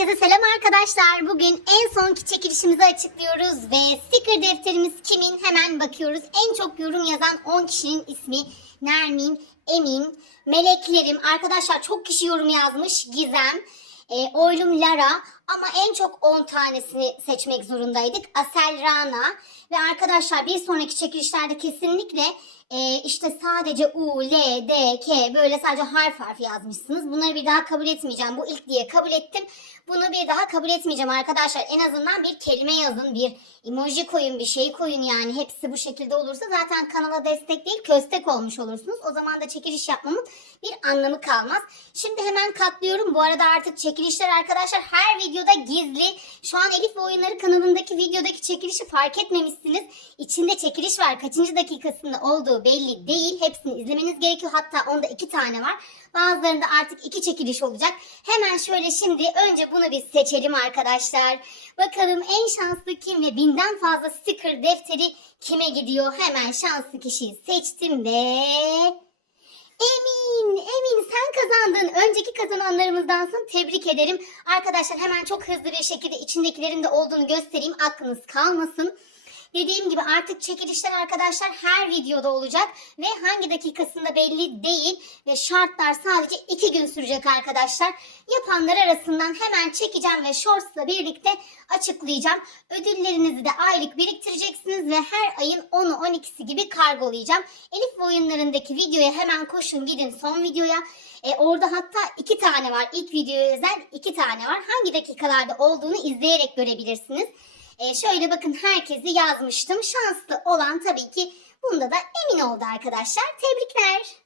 Herkese selam arkadaşlar. Bugün en sonki çekilişimizi açıklıyoruz ve sticker defterimiz kimin hemen bakıyoruz. En çok yorum yazan 10 kişinin ismi Nermin, Emin, Meleklerim. Arkadaşlar çok kişi yorum yazmış. Gizem, e, Oylum Lara ama en çok 10 tanesini seçmek zorundaydık. Asel Rana ve arkadaşlar bir sonraki çekilişlerde kesinlikle e, işte sadece U, L, D, K böyle sadece harf harf yazmışsınız. Bunları bir daha kabul etmeyeceğim. Bu ilk diye kabul ettim. Bunu bir daha kabul etmeyeceğim arkadaşlar. En azından bir kelime yazın, bir emoji koyun, bir şey koyun yani. Hepsi bu şekilde olursa zaten kanala destek değil köstek olmuş olursunuz. O zaman da çekiliş yapmamın bir anlamı kalmaz. Şimdi hemen katlıyorum. Bu arada artık çekilişler arkadaşlar her videoda gizli. Şu an Elif ve Oyunları kanalındaki videodaki çekilişi fark etmemişsiniz. İçinde çekiliş var. Kaçıncı dakikasında olduğu belli değil. Hepsini izlemeniz gerekiyor. Hatta onda iki tane var. Bazılarında artık iki çekiliş olacak. Hemen şöyle şimdi önce bunu bir seçelim arkadaşlar. Bakalım en şanslı kim ve binden fazla sticker defteri kime gidiyor? Hemen şanslı kişiyi seçtim ve... Emin, Emin sen kazandın. Önceki kazananlarımızdansın. Tebrik ederim. Arkadaşlar hemen çok hızlı bir şekilde içindekilerin de olduğunu göstereyim. Aklınız kalmasın. Dediğim gibi artık çekilişler arkadaşlar her videoda olacak ve hangi dakikasında belli değil ve şartlar sadece 2 gün sürecek arkadaşlar. Yapanlar arasından hemen çekeceğim ve shortsla birlikte açıklayacağım. Ödüllerinizi de aylık biriktireceksiniz ve her ayın 10'u 12'si gibi kargolayacağım. Elif ve oyunlarındaki videoya hemen koşun gidin son videoya. E, orada hatta iki tane var. İlk videoya özel iki tane var. Hangi dakikalarda olduğunu izleyerek görebilirsiniz. E, şöyle bakın herkesi yazmıştım. Şanslı olan tabii ki bunda da emin oldu arkadaşlar. Tebrikler.